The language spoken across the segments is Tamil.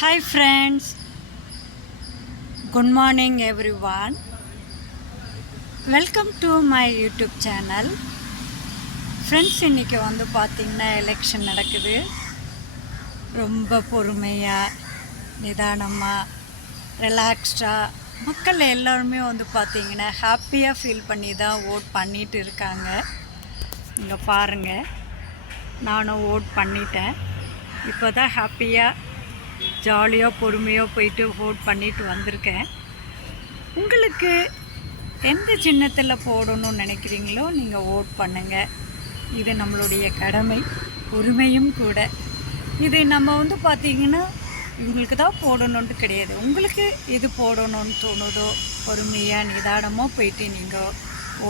Hi friends, good morning everyone. Welcome to my YouTube channel. Friends, இன்னைக்கு வந்து பார்த்தீங்கன்னா எலெக்ஷன் நடக்குது. ரொம்ப பொறுமையாக நிதானமாக ரிலாக்ஸ்டாக மக்கள் எல்லாருமே வந்து பார்த்தீங்கன்னா ஹாப்பியாக ஃபீல் பண்ணி தான் ஓட் பண்ணிட்டு இருக்காங்க. இங்கே பாருங்கள், நானும் ஓட் பண்ணிட்டேன். இப்போ தான் ஹாப்பியாக ஜாலியாக பொறுமையாக போயிட்டு ஓட் பண்ணிட்டு வந்திருக்கேன். உங்களுக்கு எந்த சின்னத்தில் போடணும்னு நினைக்கிறீங்களோ நீங்கள் ஓட் பண்ணுங்கள். இது நம்மளுடைய கடமை, உரிமையும் கூட. இது நம்ம வந்து பார்த்திங்கன்னா இவங்களுக்கு தான் போடணுன்ட்டு கிடையாது. உங்களுக்கு எது போடணும்னு தோணுதோ பொறுமையாக நிதானமாக போயிட்டு நீங்கள்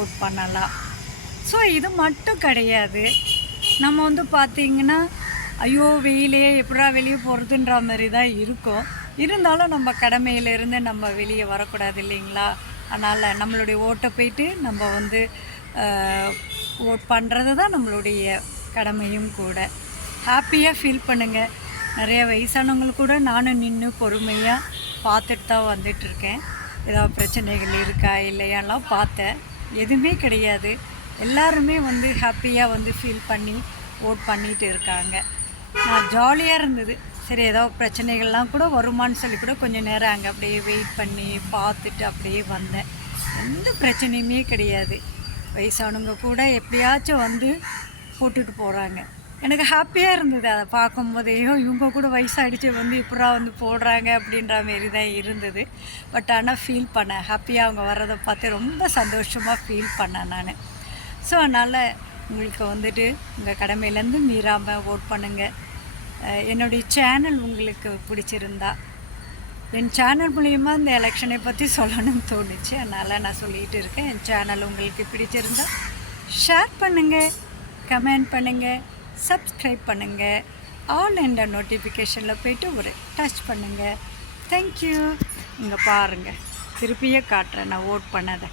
ஓட் பண்ணலாம். ஸோ இது மட்டும் கிடையாது. நம்ம வந்து பார்த்திங்கன்னா ஐயோ வெயிலே எப்படா வெளியே போகிறதுன்ற மாதிரி தான் இருக்கும். இருந்தாலும் நம்ம கடமையிலேருந்து நம்ம வெளியே வரக்கூடாது இல்லைங்களா? அதனால் நம்மளுடைய ஓட்டை போயிட்டு நம்ம வந்து ஓட் பண்ணுறது தான் நம்மளுடைய கடமையும் கூட. ஹாப்பியாக ஃபீல் பண்ணுங்கள். நிறைய வயசானவங்களுக்கு கூட நானும் நின்று பொறுமையாக பார்த்துட்டு தான் வந்துட்டுருக்கேன். ஏதாவது பிரச்சனைகள் இருக்கா இல்லையாலாம் பார்த்தேன். எதுவுமே கிடையாது. எல்லாருமே வந்து ஹாப்பியாக வந்து ஃபீல் பண்ணி ஓட் பண்ணிகிட்டு இருக்காங்க. நான் ஜாலியாக இருந்தது. சரி, ஏதோ பிரச்சனைகள்லாம் கூட வருமானு சொல்லி கூட கொஞ்சம் நேரம் அங்கே அப்படியே வெயிட் பண்ணி பார்த்துட்டு அப்படியே வந்தேன். எந்த பிரச்சனையுமே கிடையாது. வயசானவங்க கூட எப்படியாச்சும் வந்து போட்டுட்டு போகிறாங்க. எனக்கு ஹாப்பியாக இருந்தது அதை பார்க்கும்போதேயோ. இவங்க கூட வயசாகிடுச்சு வந்து இப்படா வந்து போடுறாங்க அப்படின்ற மாரி தான் இருந்தது. பட் ஆனால் ஃபீல் பண்ணேன். ஹாப்பியாக அவங்க வர்றதை பார்த்து ரொம்ப சந்தோஷமாக ஃபீல் பண்ணேன் நான். ஸோ அதனால் உங்களுக்கு வந்துட்டு உங்கள் கடமையிலேருந்து மீறாமல் ஓட் பண்ணுங்கள். என்னுடைய சேனல் உங்களுக்கு பிடிச்சிருந்தா, என் சேனல் மூலிமா இந்த எலெக்ஷனை பற்றி சொல்லணும்னு தோணுச்சு. அதனால் நான் சொல்லிகிட்டு இருக்கேன். என் சேனல் உங்களுக்கு பிடிச்சிருந்தா ஷேர் பண்ணுங்கள், கமெண்ட் பண்ணுங்கள், சப்ஸ்கிரைப் பண்ணுங்கள், ஆல் என்ற நோட்டிஃபிகேஷனில் போய்ட்டு ஒரு டச் பண்ணுங்கள். தேங்க்யூ. இங்கே பாருங்கள், திருப்பியே காட்டுறேன் நான் ஓட் பண்ணதை.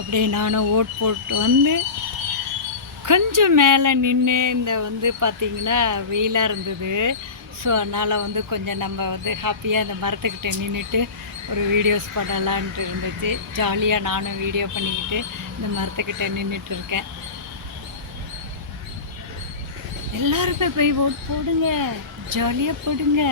அப்படியே நானும் ஓட் போட்டு வந்து கொஞ்சம் மேலே நின்று இந்த வந்து பார்த்திங்கன்னா வெயிலாக இருந்தது. ஸோ அதனால் வந்து கொஞ்சம் நம்ம வந்து ஹாப்பியாக இந்த மரத்துக்கிட்ட நின்றுட்டு ஒரு வீடியோஸ் பண்ணலான்ட்டு இருந்துச்சு. ஜாலியாக நானும் வீடியோ பண்ணிக்கிட்டு இந்த மரத்துக்கிட்ட நின்றுட்டு இருக்கேன். எல்லாருமே போய் ஓட் போடுங்க, ஜாலியாக போடுங்க.